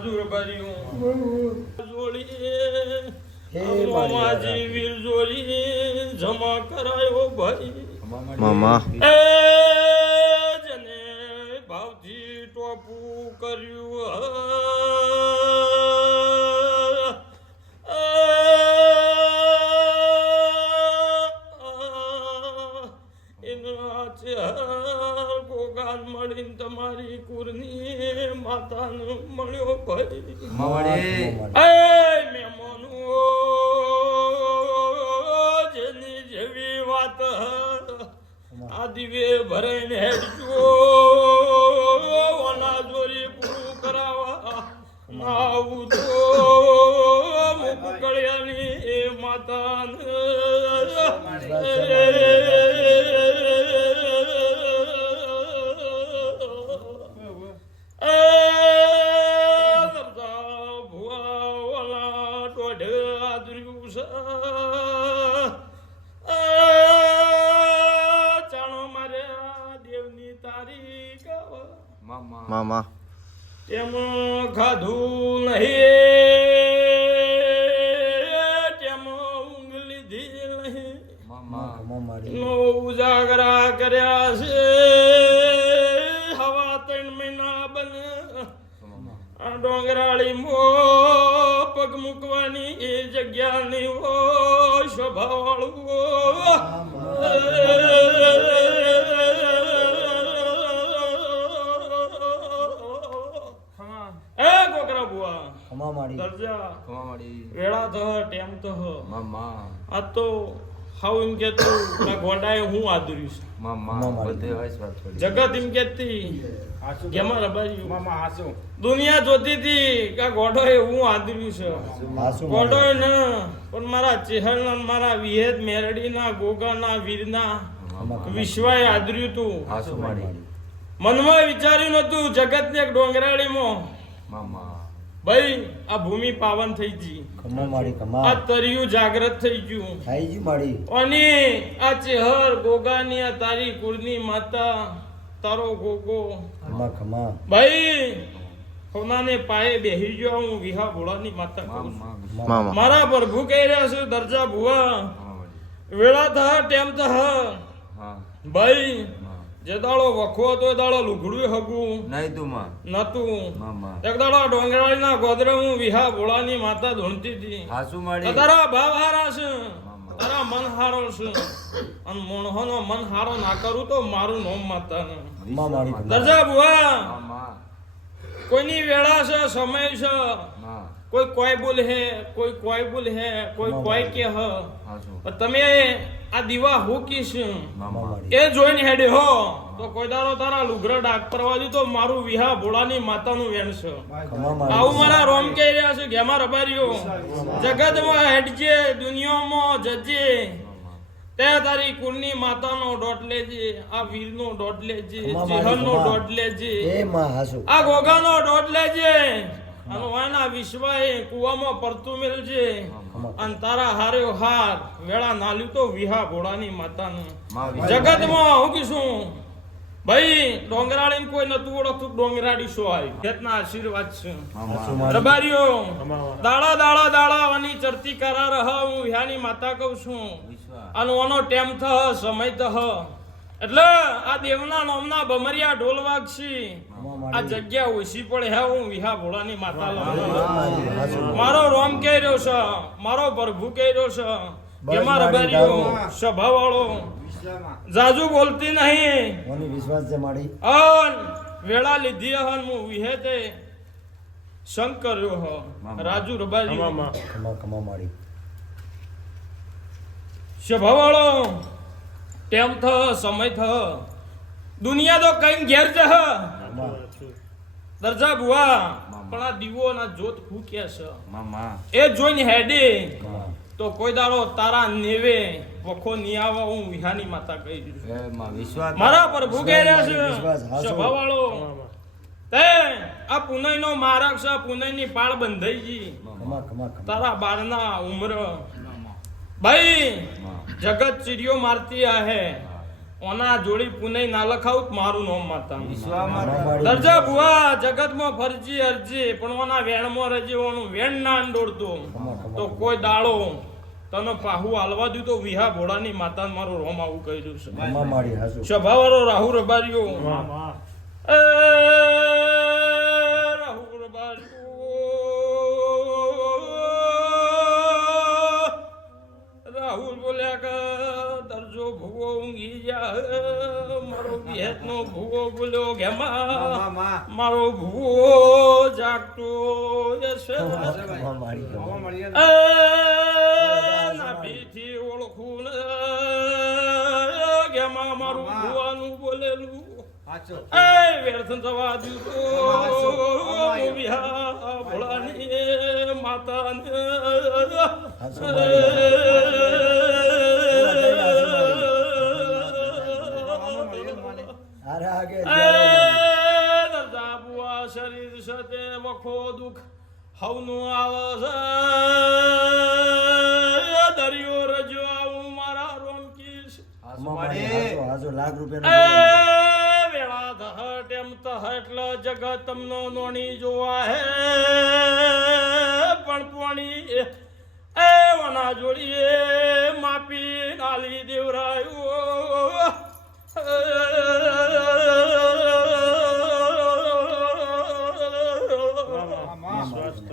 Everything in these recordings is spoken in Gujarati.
રાજુ રબારીઓ જોડી મામાજી વીર જોડી જમા કરાયો ભાઈ મામા એ જને ભાવથી ટોપું કર્યું એના ચાર ગોગાન મળીને તમારી કુરની માતાને મળ્યો ભાઈ મહેમાનો જેની જેવી વાત આ દિવે ભરાઈને હેડજો ઓના જોરી પૂરું કરાવવા આવું તો મુકળિયાની એ માતાને મામા તેમ ખાધું નહીં તેમ ઊંઘ લીધી નહીં નો ઉજાગરા કર્યા છે હવા 3 મહિના બને આ ડોંગરાળી મો પગ મૂકવાની એ જગ્યાની ઓ સ્વભાવવાળું દરજા વેળા તો ટેમ તો મામા આ તો હાવ એમ કેતો ગોડાએ હું આદર્યું છે મામા બધે હોય વાત કરી જગત એમ કેતી કેમાં રબારી મામા હાસુ દુનિયા જોતી હતી કે ગોડોએ હું આદર્યું છે ગોડોએ ન પણ મારા ચેહરના મારા વિહેદ મેરડીના ગોગાના વીરના વિશ્વાએ આદર્યું તું હાસુ માડી મનમાં વિચાર્યું નતું જગતને એક ડોંગરાળીમાં મામા ભાઈ આ ભૂમિ પાવન થઈ ગઈ આ તરિયું જાગૃત થઈ ગયું અને આ ચેહર ગોગાની આ તારી કુળની માતા તારો ગોગો ભાઈ કોનાને પાયે બેહી ગયો હું વિહા ભોળાની માતા કહું છું મારા પ્રભુ કહી રહ્યા છે દરજા ભુવા વેળા થા ટેમ થા ભાઈ જે દાડો વખો હતો એ દાડો લુગડું હગું નહીં તું માં નતું મામા એક દાડો ડોંગરાળીના ગોદરે હું વિહા ભોળાની માતા ધૂણતી હતી હાસુ માડી તારા ભાવ હારા છે તારા મન હારો છે અને મોણહોનો મન હારો ના કરું તો મારું નામ માતાને દરજા બુઆ મામા કોઈની વેળા છે સમય છે હા કોઈ બોલ હે કોઈ બોલ હે કોઈ કે હ હાસુ તમે આ દીવા હું કીશ મામા એ જોઈને હેડે હો તો કોઈ દાડો તારા લુગરા ડાક પરવા દી તો મારું વિહા ભોળાની માતાનું વેણ છે આવું મારા રોમ કહી રહ્યા છે ઘેમા રબારીઓ જગતમાં હેડજે દુનિયામાં જજે તે તારી કુળની માતાનો ડોટ લેજે આ વીરનો ડોટ લેજે જેહરનો ડોટ લેજે આ ગોગાનો ડોટ લેજે અને વાના વિશ્વાએ કુવામાં પરતું મેળજે અને તારા હાર્યો હાર વેળા નાલ્યું તો વિહા ભોળાની માતાનું જગતમાં હું કીશું ભાઈ ડોંગરાળી કોઈ નતું ઓળખતું ડોંગરાળી શું આવી ખેતના આશીર્વાદ છે રબારીઓ દાડા વાની ચરતી કરાર હ હું વિહાની માતા કહું છું અને ઓનો ટેમ થ સમય થ એટલે આ દેવના નામના બમરિયા ઢોલ વાગશી આ જગ્યા ઓછી પડે હે હું વિહા ભોળાની માતા મારો રોમ કહી રહ્યો છે મારો પ્રભુ કહી રહ્યો છે કેમાં રબારીઓ સ્વભાવ વાળો જાજુ બોલતી નહીં વિશ્વાસ છે માડી અન વેળા લીધી હન હું વિહે તે શંકર હ રાજુ રબારીઓ કમા માડી સ્વભાવ વાળો ટેમ થ સમય થ દુનિયા તો કઈ ઘેર છે દરજા બુઆ પણ આ દીવો ના જોત ફૂક્યા છે મામા એ જોઈને હેડે તો કોઈ દાડો તારા નેવે વખો ની આવા હું વિહાની માતા કહી દીધું વિશ્વાસ મારા પ્રભુ કહી રહ્યા છે સ્વભાવ વાળો તે આ પુનય નો મારક છે પુનય ની પાળ બંધાઈ ગઈ તારા બાળના ઉમર ભાઈ જગત ચીડિયો મારતી હે ઓના જોડી પુનઈ ના લખાવું તો મારું નામ માતા ખમા માડી દરજા ભુવા જગતમાં ફરજી અરજી પણ ઓના વેણમાં રજી ઓનું વેણ ના અંડોળતો તો કોઈ દાડો તને પાહુ હાલવા દઉં તો વિહા ભોળાની માતા મારું રોમ આવું કહ્યું છે ખમા માડી હાસુ સભાવાળો રાહુ રબારીઓ એ રાહુ રબારીઓ રાહુલ બોલ્યા કે દરજો ભૂવો ઊંઘી જા મારો વિહેતનો ભૂવો બોલ્યો ઘેમાં મારો ભૂવો જાગતો હશે ખમા માડી નાભીથી ઓળખું ને ઘેમાં મારું ભૂવાનું બોલેલું એ વ્યર્થ જવા દીધું વિહા ભોળાની માતાને અરે આગે દરજા બુઆ શરીર સાથે વખો દુઃખ હવનું આવે છે દરિયો રજો આવું મારા રોમકીશ ખમા માડી હાસુ હાસુ લાખ રૂપિયા વેળા ધહટ એમ તહટ જગત તમનો નોણી જોવા હે પણ પોણી એ વના જોડીએ માપી નાલી દેવરાયો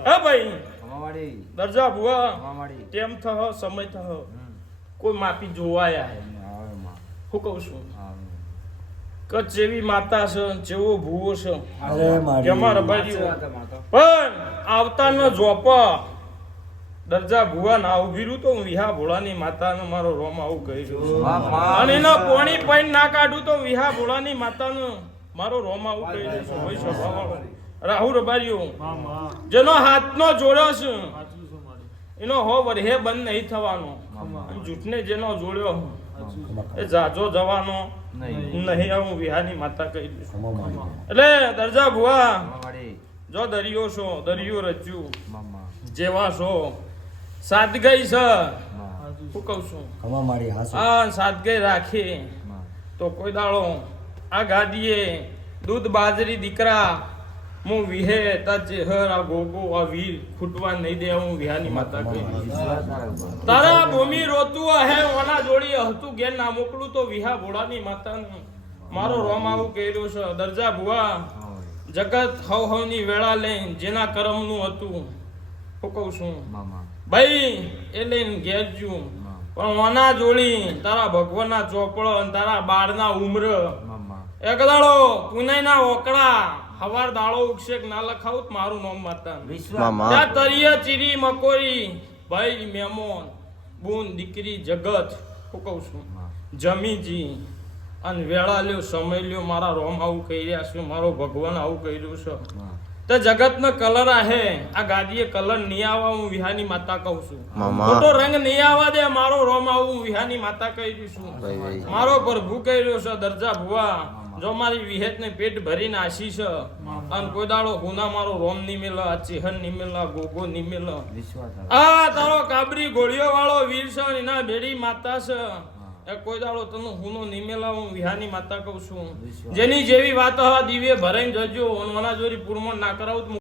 હે ભાઈ દરજા ભુવા તેમ થહ સમય થહ કોઈ માપી જોવાયા હે હું કહું છું કે જેવી માતા છે જેવો ભૂવો છે અરે માડી કેમાં રબારીઓ પણ આવતા ન જોપા દરજા ભુવા ના ઉભીરું તો હું વિહા ભોળાની માતાનો મારો રોમ આવું કહી રહ્યો અને એના પોણી પાઈન ના કાઢું તો વિહા ભોળાની માતાનો મારો રોમ આવું કહી રહ્યો છું ભાઈ સ્વભાવવાળો રાહુ રબારીઓ જેનો હાથનો જોડ્યો છે એનો હો વરહે બંધ નહીં થવાનો જૂઠને જેનો જોડ્યો એ જાજો જવાનો નહીં આવું વિહાની માતા કહી દઉં ખમા માડી એટલે દરજા ભુવા જો દરિયો છો દરિયો રચ્યું જેવા છો સાદગઈ છે હું કહું છું ખમા માડી હાસુ આ સાદગઈ રાખી તો કોઈ દાડો આ ગાદીએ દૂધ બાજરી દીકરા હું વિહે તજ હર આ ગોગો આ વીર ખૂટવા નહીં દે હું વિહાની માતા કહી દઉં તારા ભૂમિ રોતું હે ઓના જોડી હતું ઘેર ના મોકલું તો વિહા ભોળાની માતાનું મારો રોમ આવું કર્યો છે દરજા ભુવા જગત હવ હવની વેળા લઈને જેના કર્મનું હતું હું કહું છું ભાઈ એ લઈને ઘેર જ્યું પણ ઓના જોડી તારા ભગવાનના ચોપડો અને તારા બાળના ઉમર એક દાડો પુનાઈના ઓકળા હવાર દાડો ઉક્ષેક ના લખાવું તો મારું નામ માતા ત્યાં તરિયા ચીરી મકોરી ભાઈ મેમોન બૂન દીકરી જગત હું કહું છું જમીજી અને વેળા લ્યો સમય લ્યો મારા રોમ આવું કહી રહ્યા છું મારો ભગવાન આવું કહી રહ્યું છે તો જગતનો કલર આહે આ ગાદીએ કલર નહીં આવવા હું વિહાની માતા કહું છું ખોટો રંગ નહીં આવવા દે મારો રોમ આવું હું વિહાની માતા કહી રહ્યું છું મારો પ્રભુ કહી રહ્યો છે દરજા ભુવા જો મારી વિહેત ને પેટ ભરીને આશી છે અને કોઈ દાડો ગુના મારો રોમ નહીં મેલ આ ચેહન નહીં મેલ આ ગોગો નહીં મેલ આ તારો કાબરી ગોળીઓ વાળો વીર છે એના ભેડી માતા છે એ કોઈ દાડો તને હુનો નિમેલા હું વિહાની માતા કહું છું જેની જેવી વાત દિવ્ય ભરાઈને જજો ઓના જોરી પૂર્ણ ના કરાવું